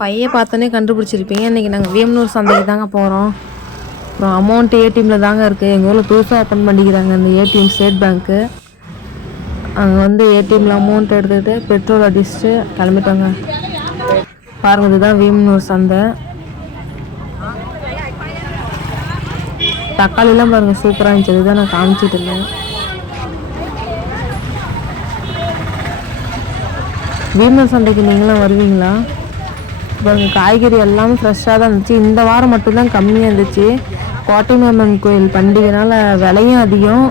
பையன் பார்த்தோன்னே கண்டுபிடிச்சிருப்பீங்க. இன்றைக்கி நாங்கள் வேமனூர் சந்தைக்கு தாங்க போகிறோம். அப்புறம் அமௌண்ட் ஏடிஎம்மில் தாங்க இருக்குது. எங்கள் ஊரில் புதுசாக ஓப்பன் பண்ணிக்கிறாங்க இந்த ஏடிஎம், ஸ்டேட் பேங்க்கு. அங்கே வந்து ஏடிஎம்மில் அமௌண்ட் எடுத்துக்கிட்டு பெட்ரோல் அடிச்சுட்டு கிளம்பிட்டோங்க. பாருங்கள், இதுதான் வேமனூர் சந்தை. தக்காளிலாம் பாருங்கள் சூப்பராக இருந்துச்சு. இதுதான் நான் காமிச்சிட்டு இருந்தேன். வேமனூர் சந்தைக்கு நீங்களாம் வருவீங்களா? பாருங்கள், காய்கறி எல்லாமே ஃப்ரெஷ்ஷாக தான் இருந்துச்சு. இந்த வாரம் மட்டும்தான் கம்மியாக இருந்துச்சு. கோட்டைமாமன் கோயில் பண்டிகைனால விலையும் அதிகம்,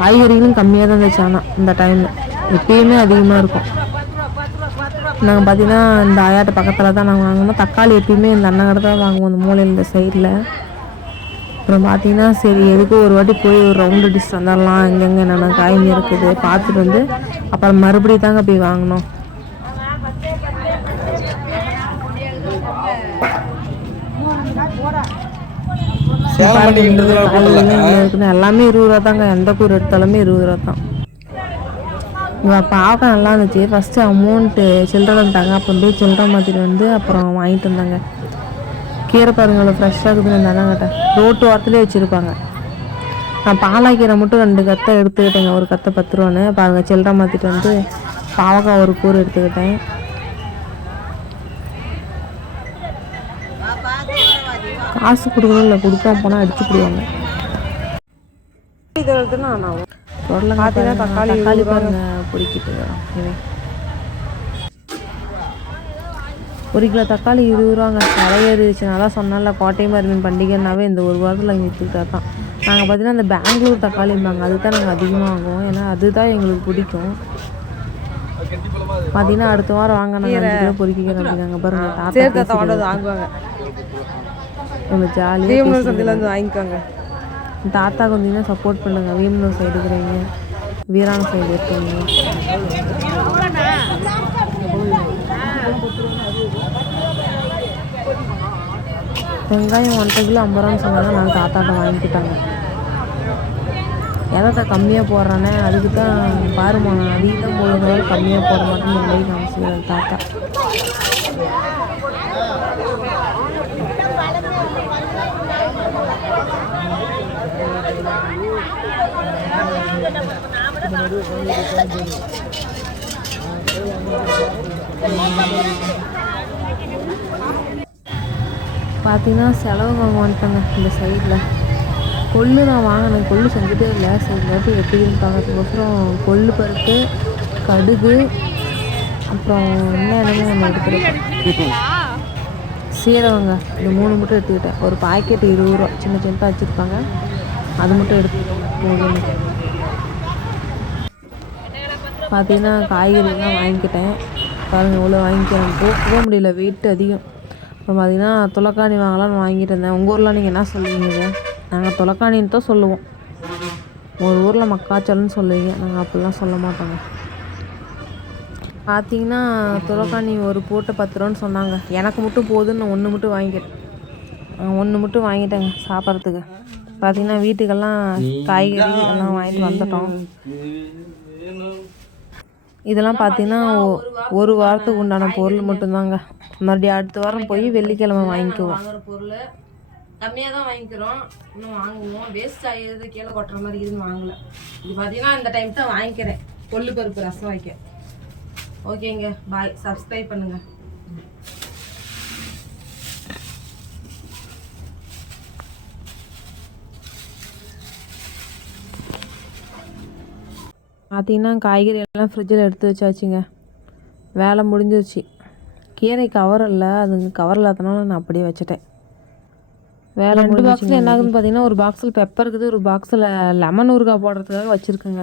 காய்கறிகளும் கம்மியாக தான் இருந்துச்சு. ஆனால் இந்த டைமில் எப்பயுமே அதிகமாக இருக்கும். நாங்கள் பார்த்தீங்கன்னா இந்த ஆயாட்ட பக்கத்தில் தான் நாங்கள் வாங்கினோம். தக்காளி எப்பயுமே இந்த அண்ணன் கடை தான் வாங்குவோம், இந்த மூலையில் இந்த சைடில். அப்புறம் பார்த்தீங்கன்னா சரி எதுக்கு ஒரு வாட்டி போய் ஒரு ரவுண்டு அடிச்சுட்டு வந்துடலாம், எங்கெங்கே என்னென்ன காய்கறி இருக்குது பார்த்துட்டு வந்து அப்புறம் மறுபடியும் தாங்க போய் வாங்கினோம். எல்லாமே 20 ரூபா தாங்க. எந்த கூறு எடுத்தாலுமே 20 ரூபா தான். இங்கே பார்க்க நல்லா இருந்துச்சு. ஃபஸ்ட்டு அமௌண்ட்டு சில்லறை இருந்தாங்க. அப்புறம் போய் சில்லறை மாற்றிட்டு வந்து அப்புறம் வாங்கிட்டு வந்தாங்க. கீரை பாருங்கள் ஃப்ரெஷ்ஷாக இருக்குதுன்னு தானே கேட்டேன். ரோட்டு வாரத்துலேயே வச்சுருப்பாங்க. நான் பாலாக்கீரை மட்டும் 2 கத்தை எடுத்துக்கிட்டேங்க. ஒரு கத்தை 10 ரூபான்னு. பாருங்கள், சில்லறை மாற்றிட்டு வந்து பாவக்காய் ஒரு கூறு எடுத்துக்கிட்டேன். காசு கொடுக்கணும், இல்லை கொடுக்காம போனால் அடிச்சு போடுவாங்க. இது வருதுன்னா நான் பார்த்தீங்கன்னா தக்காளி பாருங்க பொறிக்கிட்டு இவன் 1 கிலோ தக்காளி 20 ரூபாங்க. தலையேறிச்சு. நல்லா சொன்னால கோட்டைமாமன் பண்டிகைனாவே இந்த ஒரு வாரத்தில் இங்கே விற்றுக்கிட்டா தான். நாங்கள் பார்த்தீங்கன்னா இந்த பெங்களூர் தக்காளிம்பாங்க, அதுதான் நாங்கள் அதிகமாக வாங்குவோம். ஏன்னா அதுதான் எங்களுக்கு பிடிக்கும். பார்த்தீங்கன்னா அடுத்த வாரம் வாங்க நாங்கள் 5 கிலோ பொறிக்கிறோம் அப்படிங்க. பாருங்கள், தாத்தா வாங்குவாங்க. நம்ம ஜாலியாக சந்தையிலேருந்து வாங்கிக்கோங்க. தாத்தாவுக்கு வந்தீங்கன்னா சப்போர்ட் பண்ணுங்கள். வேமனூர் சைடு இருக்கிறீங்க, வீராணம் சைடு இருக்கீங்க. வெங்காயம் 1.5 கிலோ 50 ரூபான்னு சொன்னாங்க. நாங்கள் தாத்தாட்ட வாங்கிக்கிட்டாங்க. எதை கம்மியாக போடுறானே அதுக்கு தான் பாருமா, நான் அதிகம் தான் போடுறதால கம்மியாக போட மாட்டேன்னு சொல்லி காமிச்சு தாத்தா. பார்த்தீங்கன்னா செலவு வந்துட்டேங்க. இந்த சைடில் கொள்ளு நான் வாங்கினேன். கொள்ளு செஞ்சுட்டே இல்லை. சரி வாட்டி எப்படின்னு பார்க்கறதுக்கோசரம் கொள்ளு பருப்பு, கடுகு, அப்புறம் என்னென்னமோ ஒன்று எடுத்துருக்கேன், சீரகங்க. இந்த 3 மட்டும் எடுத்துக்கிட்டேன். ஒரு பாக்கெட் 20 ரூபா, சின்ன சின்னதாக வச்சுருப்பாங்க. அது மட்டும் எடுத்துக்கிட்டேன். பார்த்தீங்கன்னா காய்கறிலாம் வாங்கிக்கிட்டேன். பாருங்கள் இவ்வளோ வாங்கிக்கிறேன். போக முடியல, வெயிட் அதிகம். இப்போ பார்த்தீங்கன்னா துளக்காணி வாங்கலாம்னு வாங்கிட்டு இருந்தேன். உங்கள் ஊரில் நீங்கள் என்ன சொல்லுவீங்க? நாங்கள் துளக்காணின்னு தான் சொல்லுவோம். ஒரு ஊரில் மக்காச்சோளம்னு சொல்லுவீங்க, நாங்கள் அப்படிலாம் சொல்ல மாட்டோங்க. பார்த்தீங்கன்னா துளக்காணி ஒரு போட்டு 10 ரூபான்னு சொன்னாங்க. எனக்கு மட்டும் போதுன்னு 1 மட்டும் வாங்கிட்டேன். 1 மட்டும் வாங்கிட்டேங்க சாப்பிட்றதுக்கு. பார்த்தீங்கன்னா வீட்டுக்கெல்லாம் காய்கறி எல்லாம் வாங்கிட்டு வந்துட்டோம். இதெல்லாம் பார்த்தீங்கன்னா ஒரு வாரத்துக்கு உண்டான பொருள் மட்டும்தாங்க. மறுபடியும் அடுத்த வாரம் போய் வெள்ளிக்கிழமை வாங்கிக்குவோம். வாங்குற பொருள் கம்மியாக தான் வாங்கிக்கிறோம். இன்னும் வாங்குவோம். வேஸ்ட் ஆகிடுது, கீழே கொட்டுற மாதிரி இதுன்னு வாங்கலை. இது பார்த்தீங்கன்னா இந்த டைம் தான் வாங்கிக்கிறேன். கொள்ளு பருப்பு ரசம் வைக்க. ஓகேங்க, பாய். சப்ஸ்கிரைப் பண்ணுங்கள். பார்த்தீங்கன்னா காய்கறி எல்லாம் ஃப்ரிட்ஜில் எடுத்து வச்சாச்சுங்க. வேலை முடிஞ்சிருச்சு. கீரை கவர் இல்லை, அது கவர் இல்லாதனால நான் அப்படியே வச்சுட்டேன். வேலை 2 பாக்ஸில் என்ன ஆகுதுன்னு பார்த்தீங்கன்னா, ஒரு பாக்ஸில் பெப்பர் இருக்குது, ஒரு பாக்ஸில் லெமன் ஊறுகாய் போடுறதுக்காக வச்சுருக்குங்க.